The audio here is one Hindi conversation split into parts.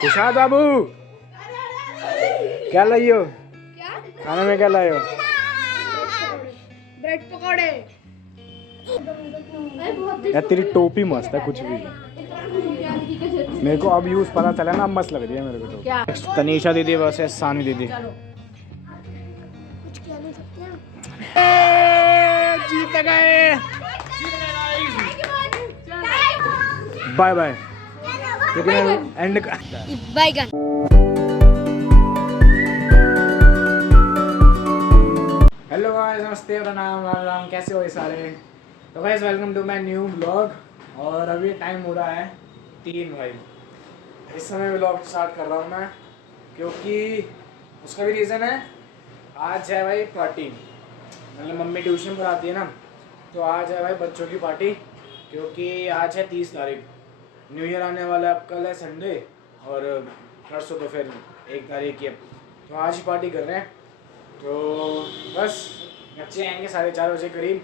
कुशाद बाबू क्या लाई हो? खाने में क्या लाए हो? ब्रेड पकौड़े। यार तेरी टोपी मस्त है, कुछ भी मेरे को अब यूज पता चला ना, अब मस्त लग रही है मेरे को तो। क्या? तनीषा दीदी वैसे सानवी दीदी जीत गए। Bye bye. लेकिन एंड बैगन। हेलो गाइस, नमस्ते, प्रणाम, राम राम, कैसे हो ये सारे? तो guys welcome to my new vlog. और अभी टाइम हो रहा है 3 भाई। इस समय व्लॉग स्टार्ट कर रहा हूँ मैं, क्योंकि उसका भी रीज़न है। आज है भाई पार्टी, मतलब मम्मी ट्यूशन पढ़ाती है ना, तो आज है भाई बच्चों की पार्टी। क्योंकि आज है 30 तारीख, न्यू ईयर आने वाला है। अब कल है संडे और परसों तो फिर 1 तारीख की है, तो आज ही पार्टी कर रहे हैं। तो बस बच्चे आएंगे 4:30 बजे करीब,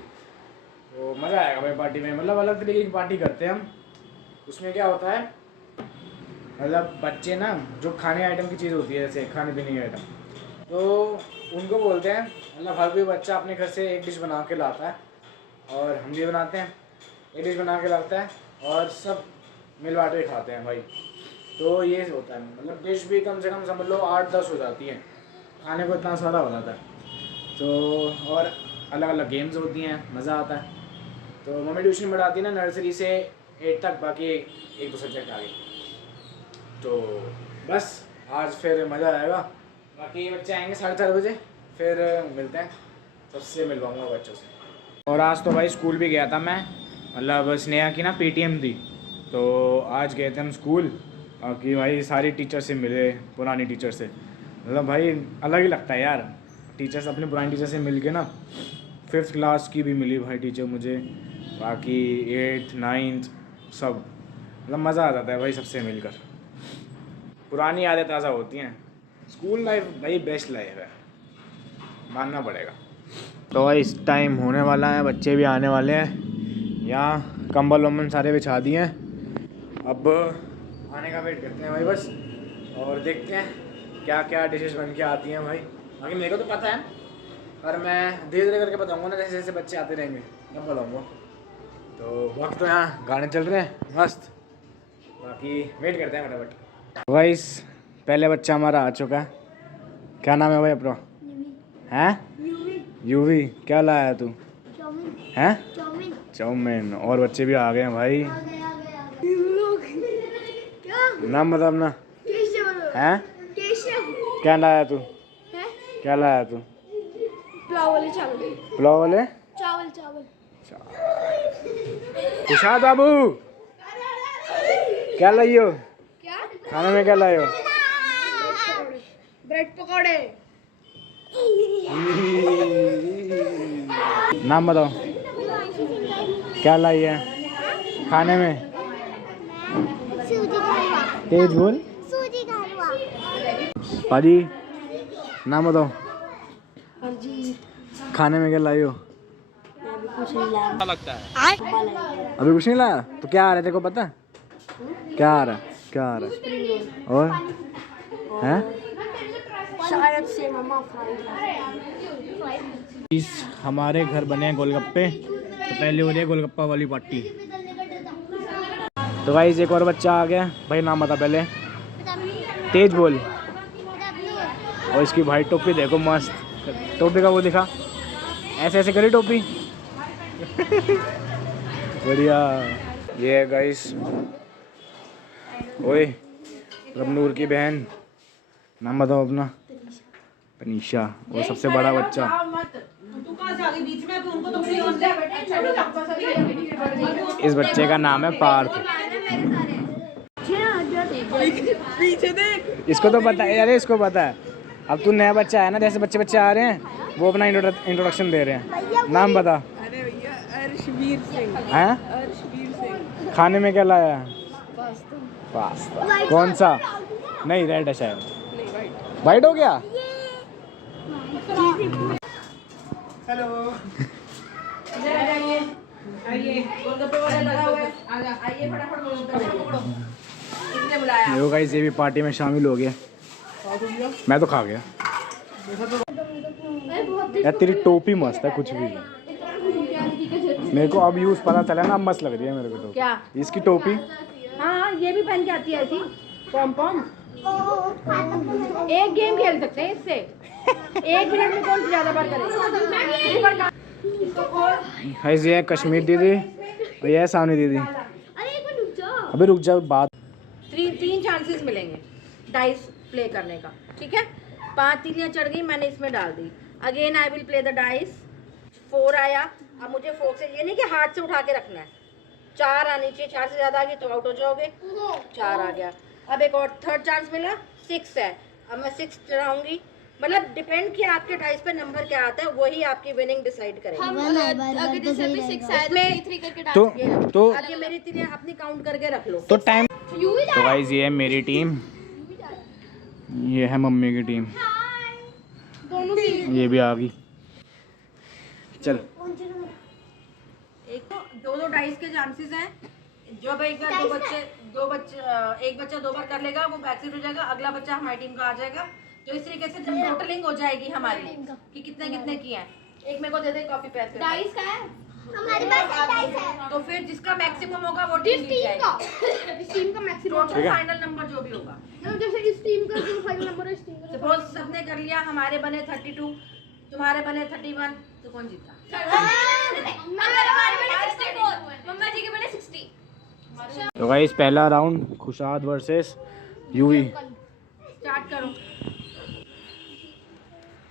तो मज़ा आएगा भाई पार्टी में। मतलब अलग तरीके की पार्टी करते हैं हम। उसमें क्या होता है, मतलब बच्चे ना जो खाने आइटम की चीज़ होती है, जैसे खाने पीने की आइटम, तो उनको बोलते हैं, मतलब हर कोई बच्चा अपने घर से एक डिश बना के लाता है और हम भी बनाते हैं। एक डिश बना के लाता है और सब मिल बांट के खाते हैं भाई। तो ये होता है, मतलब डिश भी कम से कम समझ लो 8-10 हो जाती हैं, खाने को इतना सारा हो जाता है। तो और अलग अलग गेम्स होती हैं, मज़ा आता है। तो मम्मी ट्यूशन पढ़ाती है ना नर्सरी से 8 तक, बाकी 1-2 सब्जेक्ट आगे। तो बस आज फिर मज़ा आएगा। बाकी बच्चे आएंगे 4:30 बजे, फिर मिलते हैं, सबसे मिलवाऊँगा बच्चों से। और आज तो भाई स्कूल भी गया था मैं, मतलब स्नेहा की ना PTM थी, तो आज गए थे हम स्कूल। बाकी भाई सारी टीचर से मिले, पुरानी टीचर से। मतलब भाई अलग ही लगता है यार, टीचर्स अपने पुरानी टीचर से मिल के ना। 5th क्लास की भी मिली भाई टीचर मुझे, बाकी 8th 9th सब। मतलब मज़ा आ जाता है भाई सबसे मिलकर, पुरानी यादें ताज़ा होती हैं। स्कूल लाइफ भाई बेस्ट लाइफ है, मानना पड़ेगा। तो भाई इस टाइम होने वाला है, बच्चे भी आने वाले हैं। यहाँ कंबल वम्बल सारे बिछा दिए हैं, अब आने का वेट करते हैं भाई बस। और देखते हैं क्या क्या डिशेस बन के आती हैं भाई। बाकी मेरे को तो पता है, पर मैं धीरे धीरे करके बताऊंगा ना, जैसे जैसे बच्चे आते रहेंगे तब बताऊंगा। तो वक्त तो यहाँ गाने चल रहे हैं मस्त, बाकी वेट करते हैं फटाफट। भाई पहले बच्चा हमारा आ चुका है। क्या नाम है भाई अपना? हैं यूवी। क्या लाया तू? हैं चाउमीन। और बच्चे भी आ गए हैं भाई। नाम बता अपना। हैं क्या लाया तू? क्या लाया तू? पुलाव वाले चावल। पुलाव वाले चावल। कुशाद बाबू क्या लाई हो? क्या? खाने में क्या लाए हो? ब्रेड पकौड़े। नाम बताओ, क्या लाई है खाने में? तेज बोल। पाजी नाम बताओ, खाने में क्या लाई हो? लगता है अभी कुछ नहीं लाया तो क्या आ रहा है तेरे को पता है? क्या आ रहा है? और हैं शायद से मम्मा इस हमारे घर बने हैं गोलगप्पे, तो पहले हो रही है गोलगप्पा वाली पार्टी। तो भाई एक और बच्चा आ गया भाई, नाम बता पहले। तेज बोल। और इसकी भाई टोपी देखो मस्त, टोपी का वो दिखा, ऐसे ऐसे करी टोपी बढ़िया। ये है गाइस, ओए रमनूर की बहन, नाम बताओ अपना। तनीषा। और सबसे बड़ा बच्चा इस बच्चे का नाम है पार्थ। पीछे देख। इसको तो पता है, अरे इसको पता है। अब तू नया बच्चा है ना, जैसे बच्चे बच्चे आ रहे हैं वो अपना इंट्रोडक्शन दे रहे हैं। नाम बता। अरे भैया अर्शवीर सिंह। हैं? अर्शवीर सिंह। खाने में क्या लाया है? पास्ता। कौन सा? नहीं रेड है शायद। नहीं वाइट। वाइट हो गया। हेलो। आइए गोलगप्पे वाला लगा हुआ है, आइए फटाफट गोलगप्पे पकड़ो। इसने बुलाया। देखो गाइस ये भी पार्टी में शामिल हो गया। मैं तो खा गया। यार तेरी टोपी मस्त है कुछ भी। मेरे को अब यूज पता चला ना, अब मस्त लग रही है मेरे को टोपी। क्या? इसकी टोपी। हाँ ये भी पहन के आती है ऐसी पॉम पॉम। एक गेम खेल सकते हैं इससे। 1 मिनट में कौन सी ज्यादा बार करेगा? गाइस ये है कश्मीर दीदी और ये है सावनी दीदी। अबे रुक जा बात। 3 चांसेस मिलेंगे डाइस प्ले करने का, ठीक है? 5 तीलियां चढ़ गई, मैंने इसमें डाल दी। Again I will play the dice. 4 आया। अब मुझे 4 से, ये नहीं कि हाथ से उठा के रखना है। 4 आनी चाहिए, 4 से ज्यादा आ गई तो आउट हो जाओगे। 4 आ गया। अब एक और थर्ड चांस मिला, 6 है। अब मैं 6 चढ़ाऊंगी। मतलब डिपेंड किया आपके डाइस पे नंबर क्या आता है, वही आपकी विनिंग डिसाइड करेगा। अगर जैसे अभी 6 आया इसमें- 3 करके तो अब ये मेरी तीलियां अपनी काउंट करके रख लो। तो टाइम। तो गाइस ये है मेरी टीम, ये है मम्मी की टीम, ये भी आ गई। चल एक तो 2 डाइस के चांसेस हैं। जब एक बार एक बच्चा 2 बार कर लेगा वो बैक हो जाएगा, अगला बच्चा हमारी टीम का आ जाएगा। तो इस तरीके से जब टोटलिंग हो जाएगी हमारी कि कितने कितने किए हैं। एक मेरे को दे दे कॉपी पेस्ट डाइस का है हमारे पास डाइस है। तो फिर जिसका मैक्सिमम होगा वो टीम जीत जाएगी। इस टीम का मैक्सिमम टोटल फाइनल नंबर जो भी होगा। जैसे इस टीम का जो फाइनल नंबर है इस टीम का सपोज सबने कर लिया, हमारे बने 32, तुम्हारे बने 31, तो कौन जीता? मम्मा जी के बने 60। तो गाइस पहला राउंड खुशाद वर्सेस यूवी। स्टार्ट करो।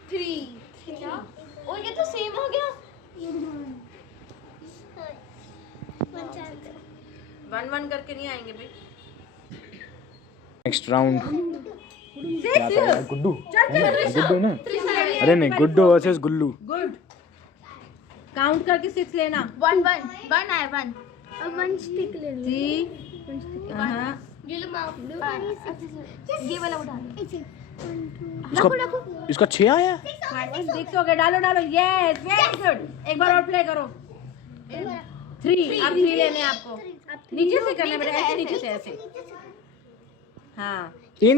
3 और ये तो सेम हो गया। 1-1 करके नहीं आएंगे भाई। नेक्स्ट राउंड क्या कर रहा है गुड्डू? गुड्डू ना, गुड। अरे नहीं गुड्डू वर्सेस गुल्लू। काउंट करके 6 लेना। 1 आया 1। अब 1 स्टिक ले लो। 3 हां ये लो ये वाला उठा लो। इसका 6 आया। 6 हो गया। डालो यस वेरी गुड। एक बार और प्ले करो। 3 अब 3 लेने हैं आपको। नीचे से करना बेटा, ऐसे नीचे से ऐसे। हाँ 3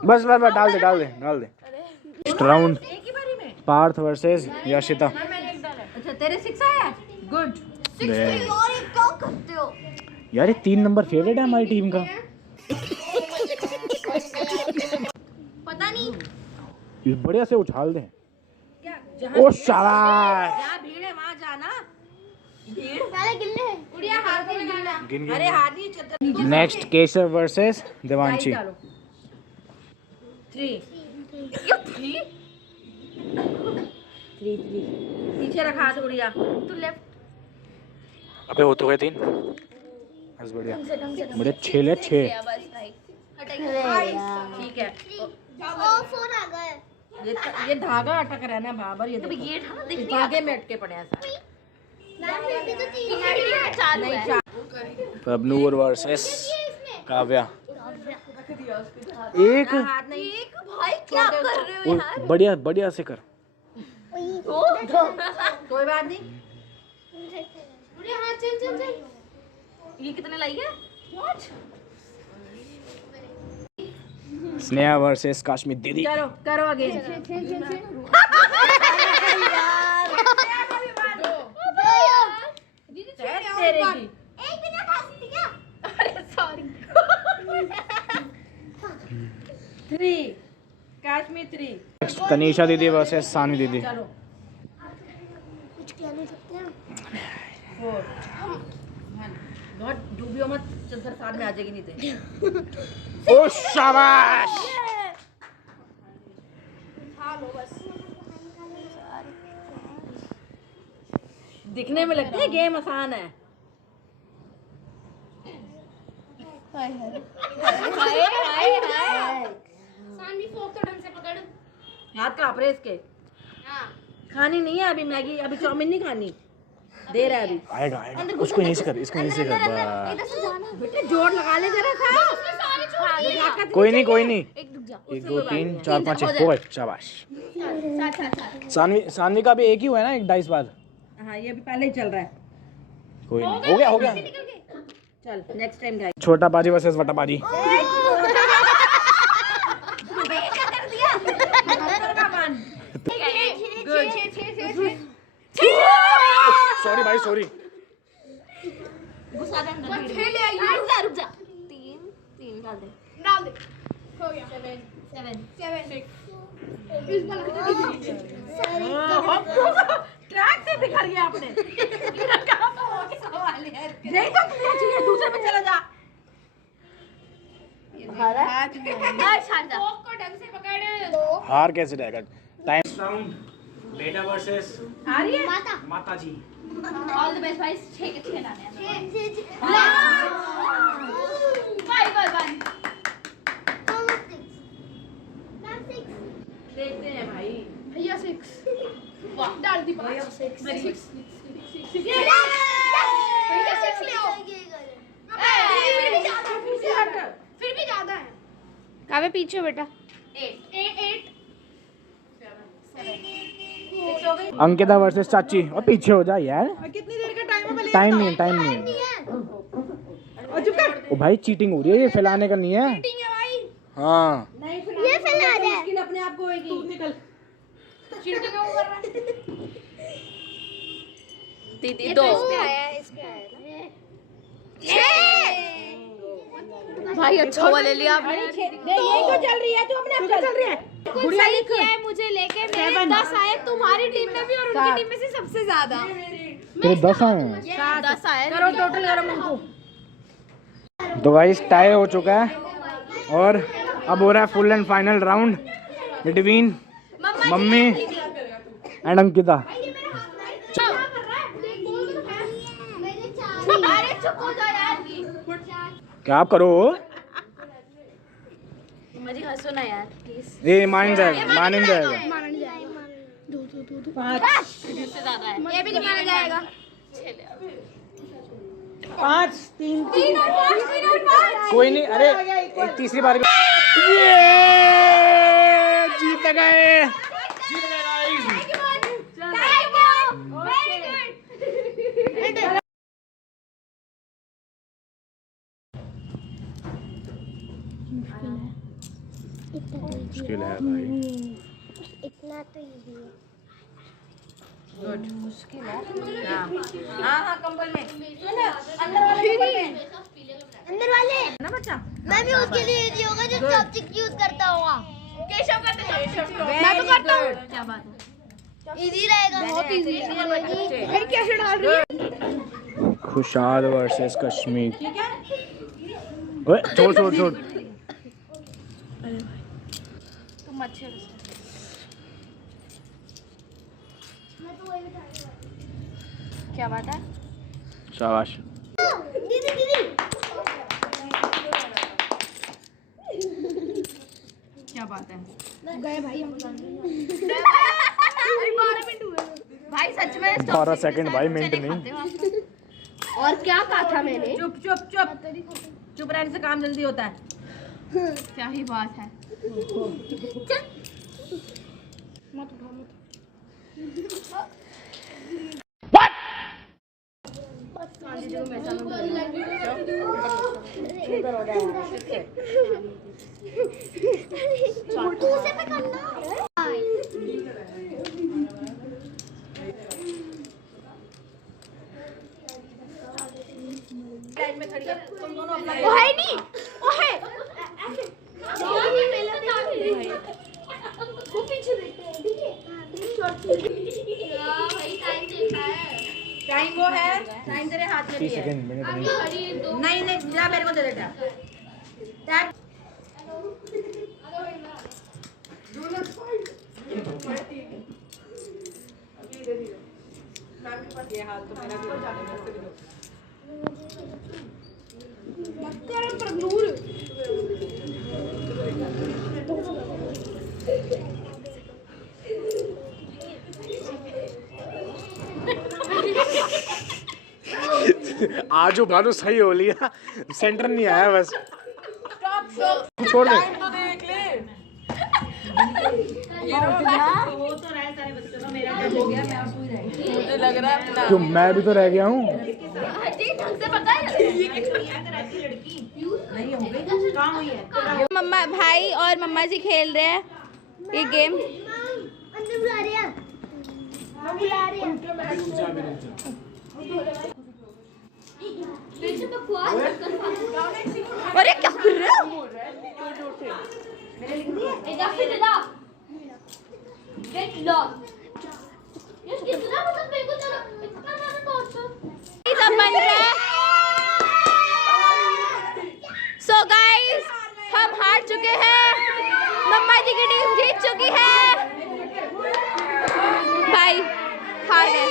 बस डाल दे। नेक्स्ट राउंड एक ही बारी में। पार्थ वर्सेस यशिता। अच्छा तेरे 6 आया। गुड। 6 और एक क्या करते हो? यार ये 3 नंबर फेवरेट है हमारी टीम का। पता नहीं। इस बढ़िया से उछाल दे। क्या ओ शाबाश। जहाँ भीड़ है वहाँ जाना। भीड़ पहले गिनने हैं। उड़िया हाथ में गिनना। अरे हाथ नहीं चद्दर। Next Keshav versus Devanshi. 3 पीछे रखा हाथ उड़िया। तू लेफ्ट अबे वो तो गए 3। बस बढ़िया बड़े 6 ले 6। बस भाई ठीक है। ओ 4 आ गए। ये धागा अटक रहा है ना बाबर। ये देखो। ये था इस धागे में अटके पड़े हैं सारे। मैं भी तो 3 चालू है। प्रभनूर वर्सेस काव्या। एक हाथ नहीं। भाई क्या कर रहे हो यार? बढ़िया से कर। कोई बात नहीं। उड़िया हाथ चल। ये कितने लाई है? व्हाट? स्नेहा वर्सेस काश्मीर दीदी। करो अगेन। तेरे की। एक बिना खांसी थी क्या? अरे सॉरी। 3 काश्मीर 3। तनीषा दीदी वर्सेस सानी दीदी। चलो कुछ कह नहीं सकते हैं। 4 बहुत डूबियो मत, चद्दर साथ में आ जाएगी नहीं तो। ओ शाबाश। लो बस। दिखने में लगता है गेम आसान है। हाय सानवी फोक तो ढंग से पकड़। हाथ कांप रहे इसके। हां खानी नहीं है अभी मैगी, अभी चाउमीन नहीं खानी। दे रहा है अभी। आएगा उसको यहीं से कर, इसको यहीं से कर बस। इधर से जाना। बेटे जोर लगा ले जरा सा। उसने सारे छोड़ दिए। कोई नहीं। एक रुक जा। 1 2 3 4 5 6 हो गए। शाबाश। साथ। सानवी का भी एक ही हुआ है ना, एक डाइस बाद। हाँ ये अभी पहले ही चल रहा है। कोई नहीं, हो गया चल नेक्स्ट टाइम गाइस। छोटा बाजी वर्सेस वटा बाजी। सॉरी भाई सॉरी। गुस्सा दे अंदर रुक जा। 3 डाल दे हो गया 7 इस बार ट्रैक से बिखर गया आपने। यही तो तुझे चाहिए, दूसरे पे चला जा। शानदार को ढंग से पकड़। हार कैसे जाएगा? टाइम राउंड बेटा वर्सेस आ रही है माता जी। ऑल द बेस्ट भाई। 6 के 6 लाने हैं। 5 देखते हैं भाई। भैया 6 डाल दी। भैया 6 भैया 6 ले आओ। फिर भी ज्यादा है। कावे पीछे बेटा। 8 6 हो गई। अंकिता वर्सेस चाची। और पीछे हो जा यार। कितनी देर का टाइम है? टाइम नहीं है। और चुप कर। ओ भाई चीटिंग हो रही है, ये फैलाने का नहीं है। चीटिंग है भाई। हाँ नहीं फिर ये फैला दे। मुश्किल अपने आप को होएगी। तू निकल। चीटिंग क्यों कर रहा है? दीदी 2 इस पे आया भाई अच्छा वाले लिया आपने। यही तो चल रही है, तू अपने आप चल रही है। गुड़िया लिख है मुझे लेके मेरे 10 आए तुम्हारी टीम में भी और उनकी टीम में से सबसे ज्यादा। तेरे 10 आए हैं। 10 आए। करो टोटल करो उनको। तो गाइस टाई हो चुका है और अब हो रहा है full and final round between mummy and Ankita. अरे चुप हो जा यार। क्या आप करो? मुझे हंसो ना यार प्लीज। ये मान जाएगा। 5 इससे ज्यादा है। ये भी नहीं माना जाएगा। 5 3 3 और 5 कोई नहीं। अरे एक तीसरी बार ये जीत गए। मुश्किल है भाई। इतना तो इजी है। गुड। मुश्किल है। हाँ कंबल में। सुन अंदर वाले कंबल में। अंदर वाले ना बच्चा। मैं भी उसके लिए इजी होगा जो चॉपस्टिक यूज करता होगा। केशव करते हैं। मैं तो करता हूँ। क्या बात है? इजी रहेगा। बहुत इजी है। फिर कैसे डाल रही है? खुशाल वर्सेस कश्मीर। ठीक है। ओए छोड़। तुम अच्छे हो। क्या बात है? शाबाश। दीदी क्या बात है? गए भाई हम। 12 मिनट हुए भाई सच में। 12 सेकंड भाई, मिनट नहीं। और क्या कहा था मैंने? चुप रहने से काम जल्दी होता है। क्या ही बात है। मत उठाओ मत। दूसरे पे करना। लाइन में खड़ी है। तुम दोनों अपना वो है नहीं। वो है। वो पीछे देखते हैं। टाइम वो है। टाइम तेरे हाथ में भी 30 है। सेकंड मिनट नहीं। नहीं जा मेरे को दे देता। टैप। ये हाल तो मेरा भी हो जाने में। आज भानु सही हो लिया, सेंटर नहीं आया बस। छोड़ दे। तो देख ले। क्यों मैं भी तो रह गया हूँ। मम्मा भाई और मम्मा जी खेल रहे हैं ये गेम। अरे क्या कर रहे हो? सो गाइस हम हार चुके हैं, मम्मा जी की टीम जीत चुकी है, भाई हार गए।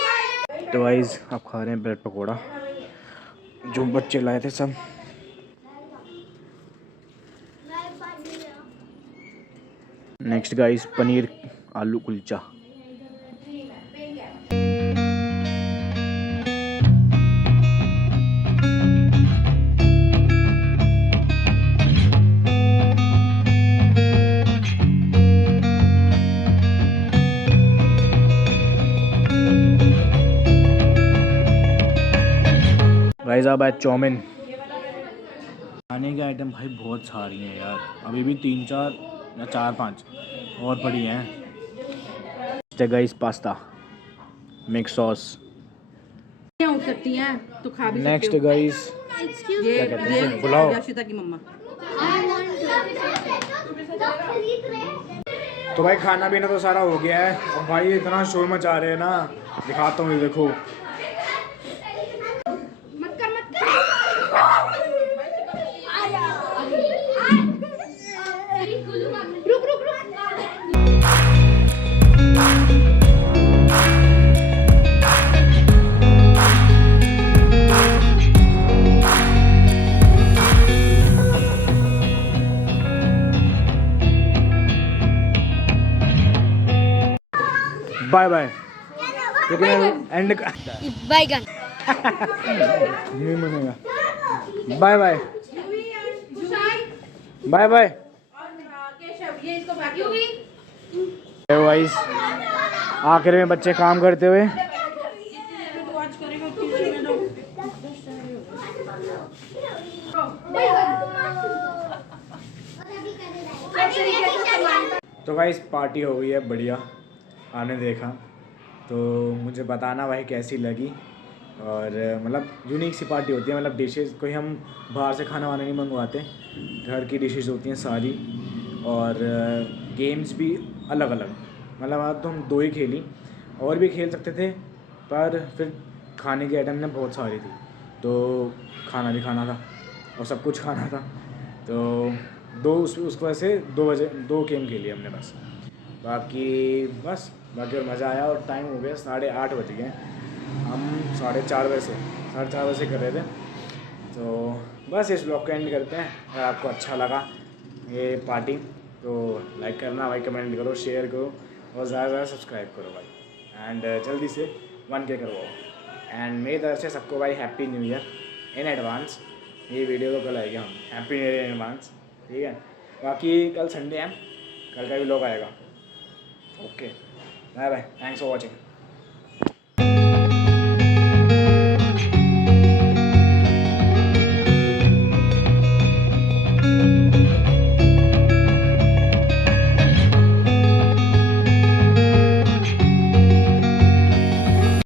तो गाइस आप खा रहे हैं ब्रेड पकौड़ा जो बच्चे लाए थे सब। नेक्स्ट गाइस पनीर आलू कुलचा। गाइस अब आए चाउमीन। खाने के आइटम भाई बहुत सारी हैं यार, अभी भी 3-4 या 4-5 और पड़ी हैं। Guys pasta mix sauce. उठ सकती हैं तो खा भी नेक्स्ट गाइस ये पुलाव। यशिता की मम्मा। तो भाई खाना पीना तो सारा हो गया है और भाई इतना शोर मचा रहे हैं ना, दिखाता हूँ ये देखो। Bye bye. लेकिन एंड बैगन नहीं मनेगा। Bye bye bye bye. Guys आखिर में बच्चे काम करते हुए। तो गाइस पार्टी हो गई है बढ़िया, आपने देखा तो मुझे बताना भाई कैसी लगी। और मतलब यूनिक सी पार्टी होती है, मतलब डिशेस कोई हम बाहर से खाना वाना नहीं मंगवाते, घर की डिशेस होती हैं सारी। और गेम्स भी अलग अलग, मतलब आज तो हम 2 ही खेली, और भी खेल सकते थे पर फिर खाने की आइटम ने बहुत सारी थी तो खाना भी खाना था और सब कुछ खाना था। तो उस वजह से 2 गेम खेली हमने बस। बाकी और मज़ा आया। और टाइम हो गया 8:30 बज गए, हम 4:30 बजे से कर रहे थे। तो बस इस ब्लॉग को एंड करते हैं। अगर आपको अच्छा लगा ये पार्टी तो लाइक करना भाई, कमेंट करो, शेयर करो और ज़्यादा से ज़्यादा सब्सक्राइब करो भाई। एंड जल्दी से 1K करवाओ। एंड मेरी तरफ से सबको भाई happy new year in advance. ये वीडियो तो कल आएगा, हम happy new year in advance, ठीक है। बाकी कल संडे है, कल का भी व्लॉग आएगा। Okay bye bye, thanks for watching.